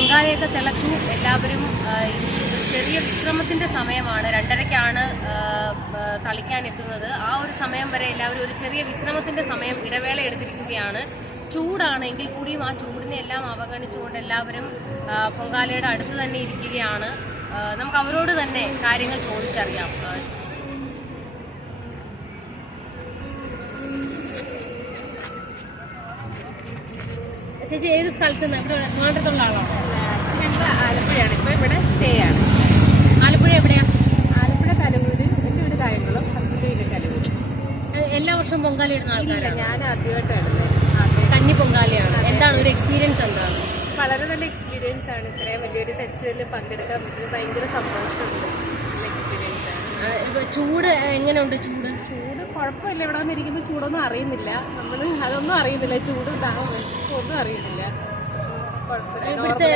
പൊങ്കാലയൊക്കെ തിളച്ചു. എല്ലാവരും ഇനി ചെറിയ വിശ്രമത്തിൻ്റെ സമയമാണ്. 2:30-ക്കാണ് തളിക്കാനെത്തുന്നത്. ആ ഒരു സമയം വരെ എല്ലാവരും ഒരു ചെറിയ വിശ്രമത്തിൻ്റെ സമയം ഇടവേള എടുത്തിരിക്കുകയാണ്. ചൂടാണെങ്കിൽ കൂടിയും ആ ചൂടിനെ എല്ലാം അവഗണിച്ചുകൊണ്ട് എല്ലാവരും പൊങ്കാലയുടെ അടുത്ത് തന്നെ ഇരിക്കുകയാണ്. നമുക്ക് അവരോട് തന്നെ കാര്യങ്ങൾ ചോദിച്ചറിയാം. ചേച്ചി ഏത് സ്ഥലത്ത് നിന്ന്? ഇവിടെ ട്രിവാൻഡ്രത്തുള്ള ആളാണോ? ഞങ്ങൾ ആലപ്പുഴയാണ്. ഇപ്പോൾ ഇവിടെ സ്റ്റേ ആണ്. ആലപ്പുഴ എവിടെയാണ്? ആലപ്പുഴ കലവൂര്. എൻ്റെ വീട് കായംകുളം, ഹസ്ബൻഡ് വീട് കലവൂര്. എല്ലാ വർഷവും പൊങ്കാല ഇടുന്ന ആൾക്കാരാണ്? ഞാൻ ആദ്യമായിട്ടാണ്. കന്നി പൊങ്കാലയാണ്. എന്താണ് ഒരു എക്സ്പീരിയൻസ്? എന്താണ്? വളരെ നല്ല എക്സ്പീരിയൻസ് ആണ്. ഇത്രയും വലിയൊരു ഫെസ്റ്റിവലിൽ പങ്കെടുക്കാൻ പറ്റുന്നത് ഭയങ്കര സന്തോഷമുണ്ട്. എക്സ്പീരിയൻസ് ആണ്. ചൂട് എങ്ങനെയുണ്ട്? ചൂട് കുഴപ്പമില്ല. ഇവിടെ വന്നിരിക്കുമ്പോൾ ചൂടൊന്നും അറിയുന്നില്ല. നമ്മൾ അതൊന്നും അറിയുന്നില്ല. ചൂടും ദാഹവും ഒന്നും അറിയുന്നില്ല. ഇവിടുത്തെ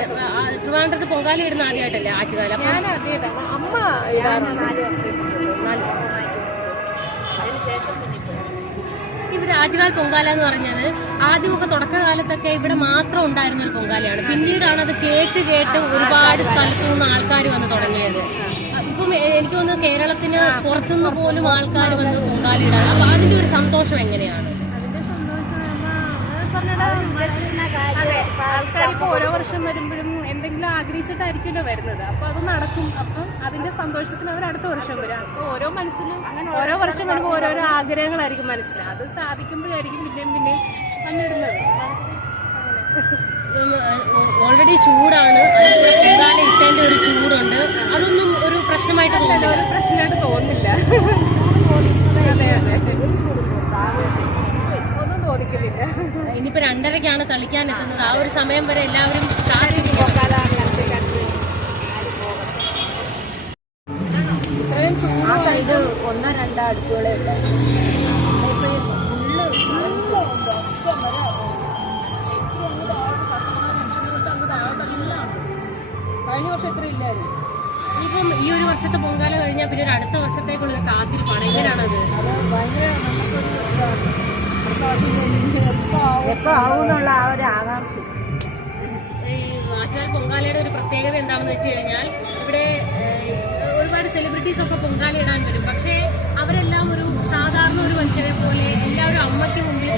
ട്രിവാൻഡ്രത്ത് പൊങ്കാല ഇടുന്ന ആദ്യമായിട്ടല്ലേ? ആറ്റുകാല ഞാൻ ആദ്യമായിട്ടാണ്. അമ്മ ഇടാറുണ്ട്. 4 വർഷം. അതിനുശേഷം ഇവിടെ ആറ്റുകാൽ പൊങ്കാല എന്ന് പറഞ്ഞത് ആദ്യമൊക്കെ തുടക്കകാലത്തൊക്കെ ഇവിടെ മാത്രം ഉണ്ടായിരുന്ന ഒരു പൊങ്കാലയാണ്. പിന്നീടാണ് അത് കേട്ട് ഒരുപാട് സ്ഥലത്തു നിന്ന് ആൾക്കാർ വന്ന് തുടങ്ങിയത്. ഇപ്പം എനിക്ക് തോന്നുന്നു കേരളത്തിന് പുറത്തുനിന്ന് പോലും ആൾക്കാർ വന്ന് പൊങ്കാല ഇടാൻ. അപ്പൊ അതിന്റെ ഒരു സന്തോഷം എങ്ങനെയാണ്? അതിന്റെ സന്തോഷം ആൾക്കാരിപ്പോ ഓരോ വർഷം വരുമ്പോഴും എന്തെങ്കിലും ആഗ്രഹിച്ചിട്ടായിരിക്കുമല്ലോ വരുന്നത്. അപ്പൊ അത് നടക്കും. അപ്പം അതിന്റെ സന്തോഷത്തിന് അവർ അടുത്ത വർഷം വരും. അപ്പൊ ഓരോ മനസ്സിലും ഓരോ വർഷം വരുമ്പോൾ ഓരോരോ ആഗ്രഹങ്ങളായിരിക്കും മനസ്സിൽ. അത് സാധിക്കുമ്പോഴായിരിക്കും പിന്നെയും വന്നിടുന്നത്. ഓൾറെഡി ചൂടാണ്, അതിലൂടെ പൊങ്കാല ഇട്ടതിന്റെ ഒരു ചൂടുണ്ട്. അതൊന്നും ഒരു പ്രശ്നമായിട്ട് തോന്നില്ല. ഒരു പ്രശ്നമായിട്ട് തോന്നുന്നില്ല. ഒന്നും തോന്നിക്കുന്നില്ല. ഇനിയിപ്പോ 2:30-ക്കാണ് തളിക്കാൻ എത്തുന്നത്. ആ ഒരു സമയം വരെ എല്ലാവരും ആ സൈഡ് 1-2 അടുപ്പുകളെ കഴിഞ്ഞ വർഷം ഇത്ര ഇല്ലായിരുന്നു. ഇപ്പം ഈ ഒരു വർഷത്തെ പൊങ്കാല കഴിഞ്ഞാൽ പിന്നെ ഒരു അടുത്ത വർഷത്തേക്കുള്ള കാത്തിരിപ്പാണ്. എങ്ങനെയാണത്? എപ്പോ ആവുന്നുള്ള ആ ഒരു ആകാംക്ഷ. ഈ ആറ്റുകാൽ പൊങ്കാലയുടെ ഒരു പ്രത്യേകത എന്താണെന്ന് വെച്ച് കഴിഞ്ഞാൽ ഇവിടെ ഒരുപാട് സെലിബ്രിറ്റീസ് ഒക്കെ പൊങ്കാല ഇടാൻ വരും. പക്ഷേ അവരെല്ലാം ഒരു സാധാരണ ഒരു മനുഷ്യരെ പോലെ എല്ലാവരും അമ്മയ്ക്ക് മുമ്പിൽ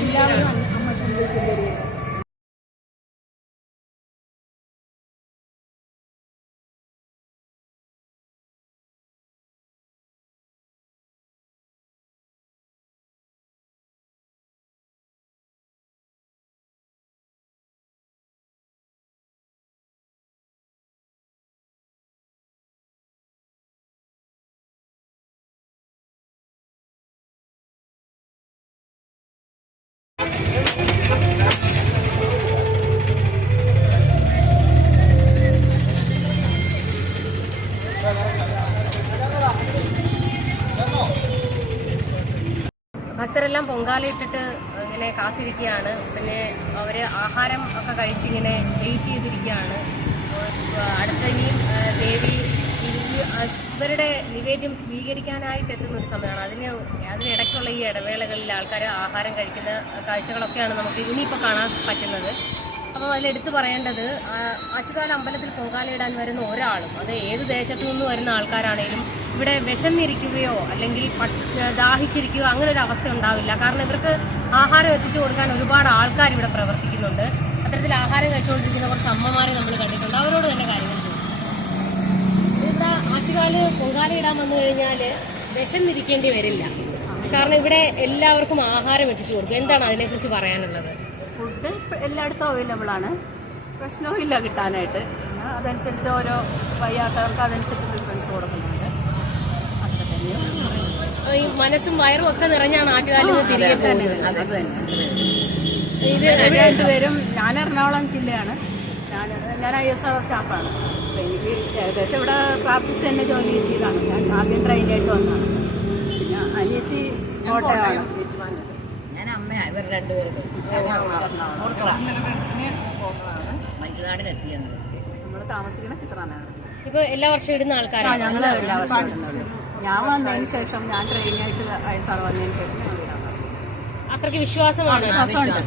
ഭക്തരെല്ലാം പൊങ്കാല ഇട്ടിട്ട് ഇങ്ങനെ കാത്തിരിക്കുകയാണ്. പിന്നെ അവര് ആഹാരം ഒക്കെ കഴിച്ചിങ്ങനെ വെയിറ്റ് ചെയ്തിരിക്കുകയാണ്. അടുത്ത ഇനിയും ദേവി ഇവരുടെ നിവേദ്യം സ്വീകരിക്കാനായിട്ട് എത്തുന്ന ഒരു സമയമാണ്. അതിനിടയ്ക്കുള്ള ഈ ഇടവേളകളിൽ ആൾക്കാർ ആഹാരം കഴിക്കുന്ന കാഴ്ചകളൊക്കെയാണ് നമുക്ക് ഇനിയിപ്പോൾ കാണാൻ പറ്റുന്നത്. അപ്പം അതിലെടുത്ത് പറയേണ്ടത് ആറ്റുകാൽ അമ്പലത്തിൽ പൊങ്കാലയിടാൻ വരുന്ന ഒരാളും, അത് ഏത് ദേശത്തു നിന്ന് വരുന്ന ആൾക്കാരാണേലും ഇവിടെ വിശന്നിരിക്കുകയോ അല്ലെങ്കിൽ ദാഹിച്ചിരിക്കുകയോ അങ്ങനെ ഒരു അവസ്ഥ ഉണ്ടാവില്ല. കാരണം ഇവർക്ക് ആഹാരം എത്തിച്ചു കൊടുക്കാൻ ഒരുപാട് ആൾക്കാർ ഇവിടെ പ്രവർത്തിക്കുന്നുണ്ട്. അത്തരത്തിൽ ആഹാരം കഴിച്ചുകൊണ്ടിരിക്കുന്ന കുറച്ച് അമ്മമാരെ നമ്മൾ കണ്ടിട്ടുണ്ട്. അവരോട് തന്നെ കാര്യങ്ങൾ ചോദിക്കും. ഇവിടെ ആറ്റുകാല് പൊങ്കാല ഇടാൻ വന്നു കഴിഞ്ഞാൽ വിശന്നിരിക്കേണ്ടി വരില്ല. കാരണം ഇവിടെ എല്ലാവർക്കും ആഹാരം എത്തിച്ചു കൊടുക്കും. എന്താണ് അതിനെക്കുറിച്ച് പറയാനുള്ളത്? ഫുഡ് എല്ലായിടത്തും അവൈലബിൾ ആണ്. പ്രശ്നവും ഇല്ല കിട്ടാനായിട്ട്. അതനുസരിച്ച് ഓരോ വയ്യാത്തവർക്ക് അതനുസരിച്ച് പ്രിഫറൻസ് കൊടുക്കുന്നുണ്ട്. അത്ര തന്നെയാണ്. ഈ മനസ്സും വയറും ഒക്കെ നിറഞ്ഞാണ് ആറ്റുകാലിൽ നിന്ന് തിരികെ പോകുന്നത്. ഇത് രണ്ടുപേരും ഞാൻ എറണാകുളം ജില്ലയാണ്. ഞാൻ ISRO സ്റ്റാഫാണ്. അപ്പോൾ എനിക്ക് ഏകദേശം ഇവിടെ പ്രാർത്ഥിച്ച് തന്നെ ജോലി കിട്ടിയതാണ്. ഞാൻ ആദ്യം ട്രെയിനായിട്ട് വന്നതാണ്. പിന്നെ അനിയത്തി കോട്ടയമാണ്. ഞാൻ അമ്മയാണ്. ഇവർ രണ്ടുപേരും മഞ്ജുനാടിനെത്തിയാണ്. നമ്മൾ താമസിക്കുന്ന ചിത്രാനാണ്. ഇപ്പൊ എല്ലാ വർഷവും ഇടുന്ന ആൾക്കാരാണ്. ഞങ്ങൾ എല്ലാ വർഷവും ഇടുന്നത്. ഞാൻ വന്നതിന് ശേഷം, ഞാൻ ട്രെയിനായിട്ട് ISRO വന്നതിന് ശേഷം അത്രയ്ക്ക് വിശ്വാസമാണ്. വിശ്വാസമുണ്ട്.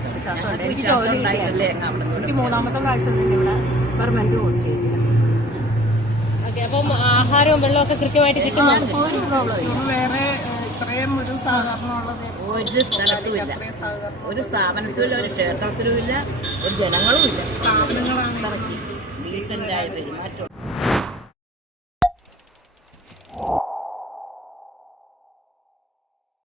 എനിക്ക് 3ാമത്തെ പ്രാവശ്യം തന്നെ ഇവിടെ പെർമനന്റ് ഹോസ്റ്റലില്ല. ഓക്കെ, അപ്പം ആഹാരവും വെള്ളമൊക്കെ കൃത്യമായിട്ട് കിട്ടുന്നുണ്ട്? ഒരു പ്രോബ്ലം ഇല്ല. വേറെ ഇത്രയും ഒരു സഹകരണം ഉള്ളത് ഒരു സ്ഥലത്തുമില്ല, ഒരു സ്ഥാപനത്തിലും ഒരു ക്ഷേത്രത്തിലും ഇല്ല, ഒരു ജനങ്ങളും ഇല്ല. സ്ഥാപനങ്ങളാണ് ഡീസൻ്റായ പെരുമാറ്റം.